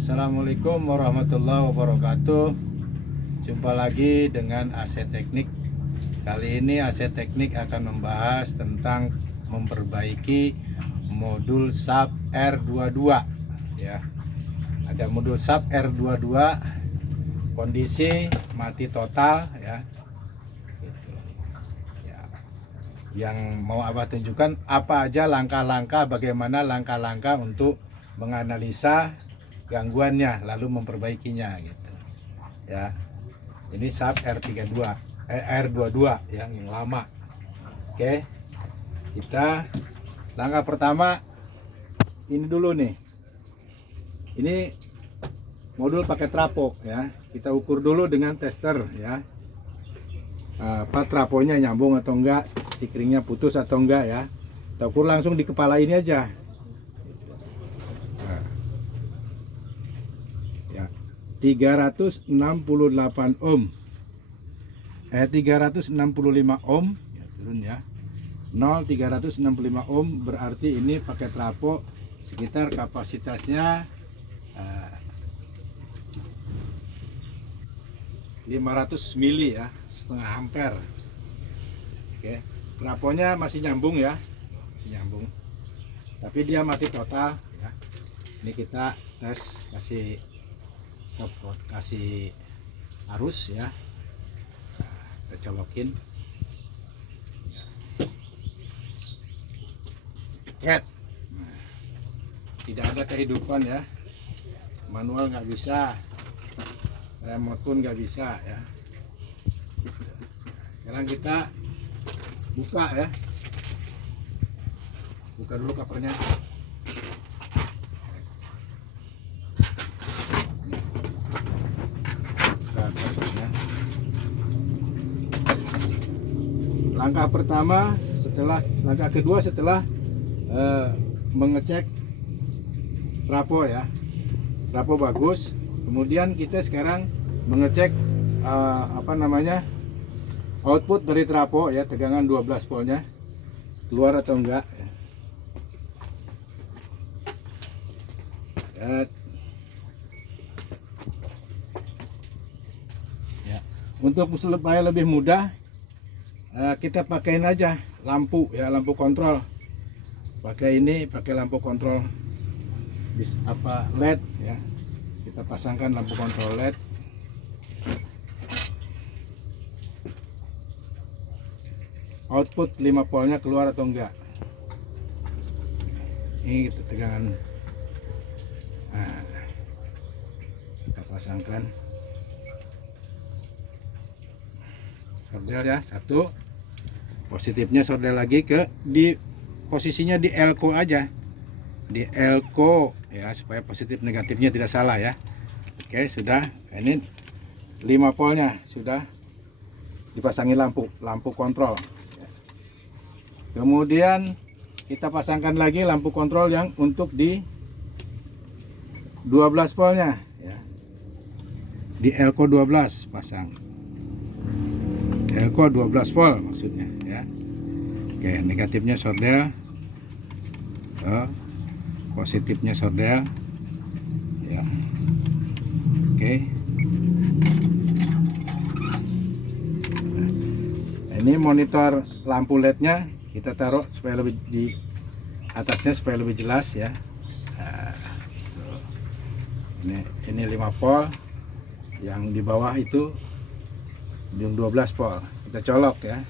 Assalamualaikum warahmatullahi wabarakatuh. Jumpa lagi dengan AC Teknik. Kali ini AC Teknik akan membahas tentang memperbaiki modul SAP R22 ya. Ada modul SAP R22 kondisi mati total ya. Gitu. Ya. Yang mau Abah tunjukkan apa aja langkah-langkah, bagaimana langkah-langkah untuk menganalisa gangguannya lalu memperbaikinya gitu ya. Ini SAP R22 yang lama. Oke, kita langkah pertama ini dulu nih, ini modul pakai trafo ya. Kita ukur dulu dengan tester ya, apa trafonya nyambung atau enggak, sikringnya putus atau enggak ya. Kita ukur langsung di kepala ini aja. 368 ohm 365 ohm ya, turun ya, 365 ohm, berarti ini pakai trafo sekitar kapasitasnya 500 mili ya, setengah ampere. Oke, trafonya masih nyambung ya, masih nyambung, tapi dia mati total ya. Ini kita tes, kasih stop, kasih arus ya. Nah, kita colokin cet. Nah, tidak ada kehidupan ya, manual nggak bisa, remote pun nggak bisa ya. Sekarang kita buka ya, buka dulu covernya. Langkah pertama langkah kedua setelah mengecek trafo ya, trafo bagus. Kemudian kita sekarang mengecek output dari trafo ya, tegangan 12 voltnya keluar atau enggak ya. Untuk supaya lebih mudah, kita pakaiin aja lampu ya, lampu kontrol. Pakai lampu kontrol LED ya. Kita pasangkan lampu kontrol LED. Output 5 voltnya keluar atau enggak. Ini kita tegangan. Nah, kita pasangkan sordel ya, satu. Positifnya sordel lagi di posisinya di elko aja, di elko ya, supaya positif negatifnya tidak salah ya. Oke, sudah. Ini 5 voltnya sudah dipasangi lampu kontrol. Kemudian kita pasangkan lagi lampu kontrol yang untuk di 12 voltnya ya. Di elko 12 pasang. Elko 12 volt maksudnya ya. Oke, negatifnya sordel, positifnya sordel ya. Oke, nah, ini monitor lampu LED-nya kita taruh supaya lebih di atasnya supaya lebih jelas ya. Nah, ini 5 volt, yang di bawah itu yang 12 volt. Kita colok ya.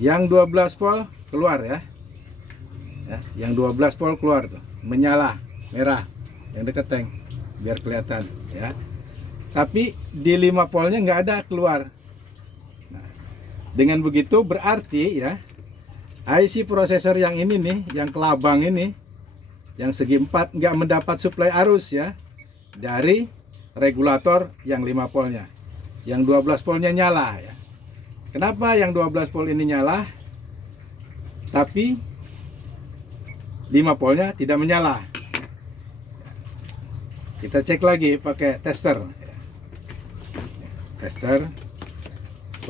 Yang 12 volt keluar ya. Yang 12 volt keluar tuh, menyala merah yang dekat tank biar kelihatan ya. Tapi di 5 voltnya nggak ada keluar. Nah, dengan begitu berarti ya, IC prosesor yang ini nih, yang kelabang ini, yang segi 4 nggak mendapat suplai arus ya dari regulator yang 5 voltnya. Yang 12 voltnya nyala ya. Kenapa yang 12 volt ini nyala tapi 5 voltnya tidak menyala? Kita cek lagi pakai tester. Tester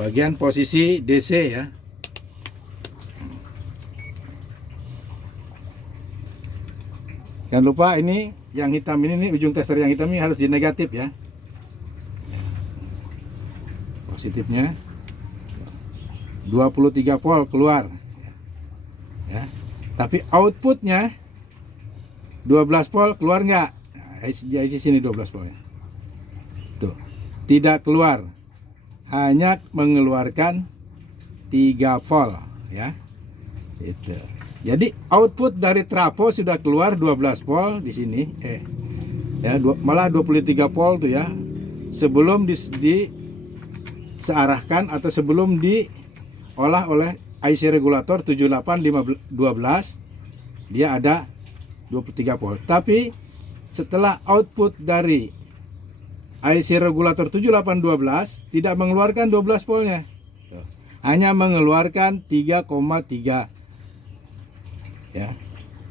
bagian posisi DC ya. Jangan lupa ini yang hitam ini ujung tester yang hitam ini harus di negatif ya. Positifnya 23 volt keluar ya. Tapi outputnya 12 volt keluar nggak? Nah, di IC sini 12 volt. Tuh, tidak keluar. Hanya mengeluarkan 3 volt ya. Itu. Jadi output dari trafo sudah keluar 12 volt di sini. Malah 23 volt tuh ya. Sebelum searahkan atau sebelum diolah oleh IC regulator 7812, dia ada 23 volt. Tapi setelah output dari IC regulator 7812 tidak mengeluarkan 12 voltnya, hanya mengeluarkan 3,3 ya,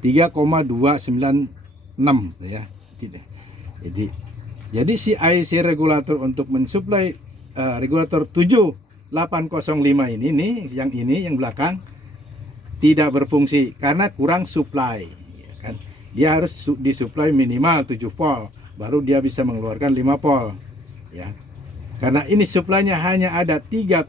3,296 ya. Jadi si IC regulator untuk mensuplai regulator 7805 ini nih, yang belakang tidak berfungsi karena kurang supply ya kan. Dia harus disuplai minimal 7 volt baru dia bisa mengeluarkan 5 volt ya. Karena ini suplainya hanya ada 3,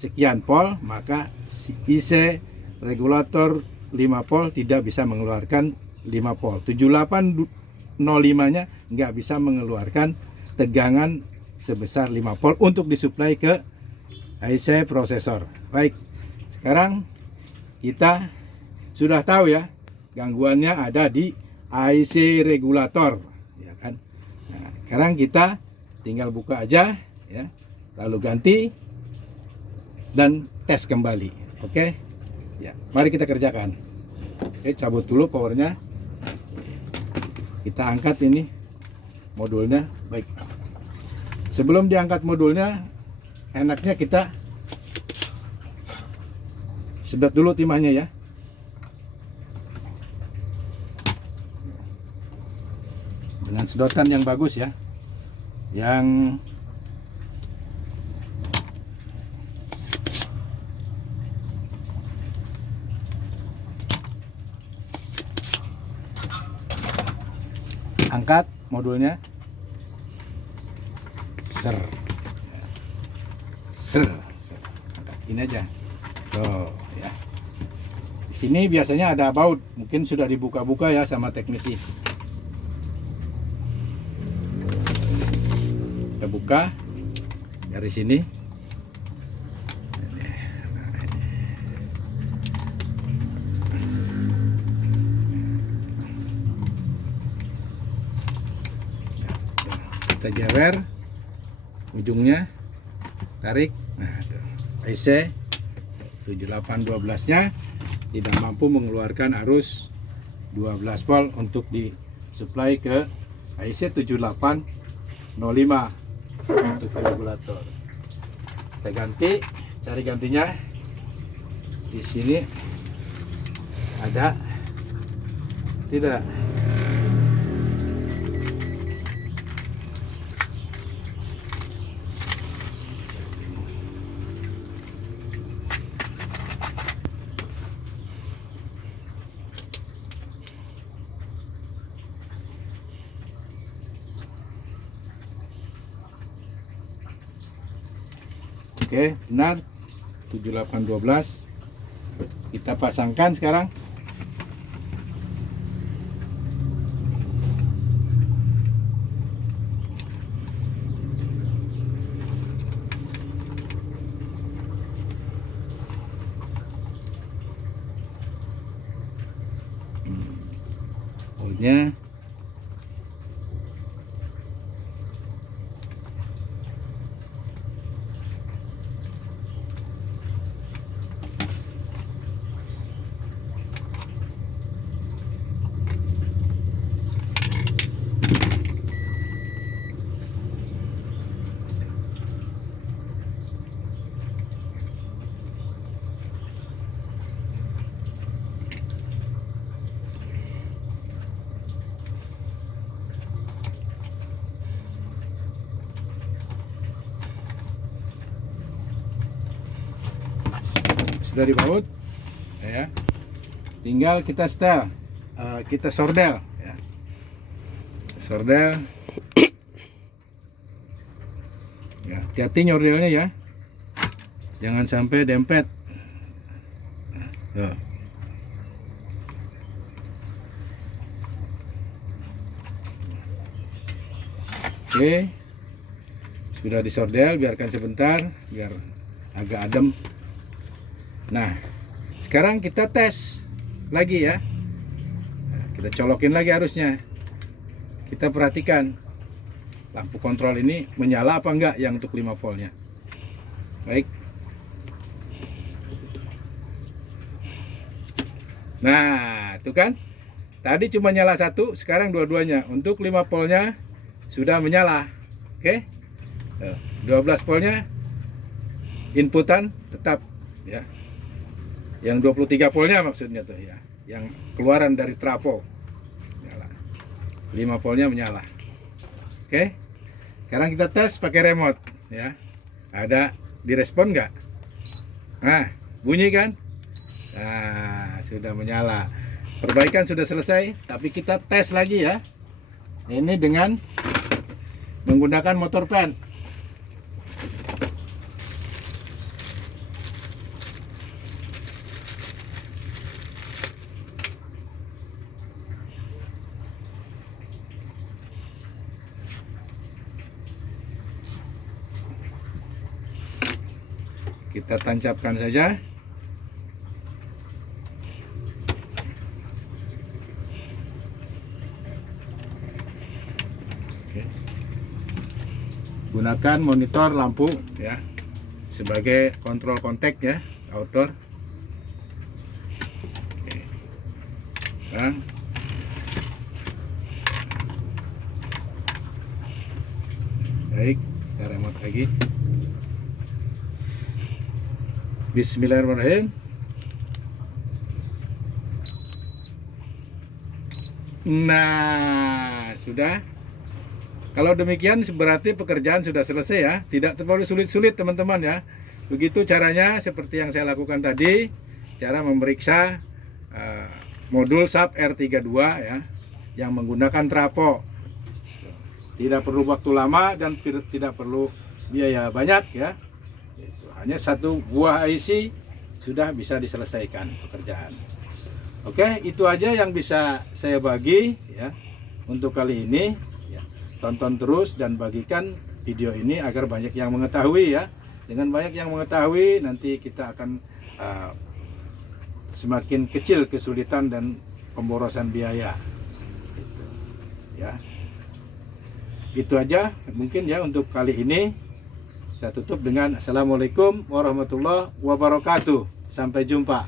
sekian volt, maka si IC regulator 5 volt tidak bisa mengeluarkan 5 volt. 7805-nya nggak bisa mengeluarkan tegangan sebesar 5 volt untuk disuplai ke IC prosesor. Baik, sekarang kita sudah tahu ya gangguannya ada di IC regulator ya kan. Nah, sekarang kita tinggal buka aja ya, lalu ganti dan tes kembali. Oke ya, mari kita kerjakan. Oke, cabut dulu powernya, kita angkat ini modulnya. Baik, sebelum diangkat modulnya, enaknya kita sedot dulu timahnya ya. Dengan sedotan yang bagus ya, yang angkat modulnya, ser, ini aja. Tuh ya. Di sini biasanya ada baut, mungkin sudah dibuka-buka ya sama teknisi. Kita buka dari sini. Kita jewer ujungnya, tarik. Nah, IC 7812-nya tidak mampu mengeluarkan arus 12 volt untuk disuplai ke IC 7805 untuk regulator. Kita ganti, cari gantinya. Di sini ada tidak? Oke, benar 7812. Kita pasangkan sekarang. Bautnya sudah dibaut ya, tinggal kita setel. kita sordel ya. Sordel ya, hati-hati nyordelnya ya, jangan sampai dempet. Tuh. Oke, sudah disordel, biarkan sebentar biar agak adem. Nah, sekarang kita tes lagi ya. Nah, kita colokin lagi arusnya. Kita perhatikan lampu kontrol ini menyala apa enggak yang untuk 5 voltnya. Baik. Nah, itu kan tadi cuma nyala satu, sekarang dua-duanya. Untuk 5 voltnya sudah menyala. Oke. 12 voltnya inputan tetap ya. Yang 23 voltnya maksudnya tuh ya, yang keluaran dari trafo nyala. 5 voltnya menyala. Oke. Sekarang kita tes pakai remote ya. Ada direspon nggak? Nah, bunyi kan? Nah, sudah menyala. Perbaikan sudah selesai, tapi kita tes lagi ya. Ini dengan menggunakan motor fan. Kita tancapkan saja. Gunakan monitor lampu ya sebagai kontrol kontak ya, outdoor. Oke. Sekarang baik, kita remote lagi. Bismillahirrahmanirrahim. Nah, sudah. Kalau demikian berarti pekerjaan sudah selesai ya. Tidak terlalu sulit-sulit teman-teman ya. Begitu caranya seperti yang saya lakukan tadi. Cara memeriksa modul sub R32 ya, yang menggunakan trafo. Tidak perlu waktu lama dan tidak perlu biaya banyak ya. Hanya satu buah IC sudah bisa diselesaikan pekerjaan. Oke, itu aja yang bisa saya bagi ya untuk kali ini. Tonton terus dan bagikan video ini agar banyak yang mengetahui ya. Dengan banyak yang mengetahui nanti kita akan semakin kecil kesulitan dan pemborosan biaya. Ya, itu aja mungkin ya untuk kali ini. Saya tutup dengan Assalamualaikum warahmatullahi wabarakatuh. Sampai jumpa.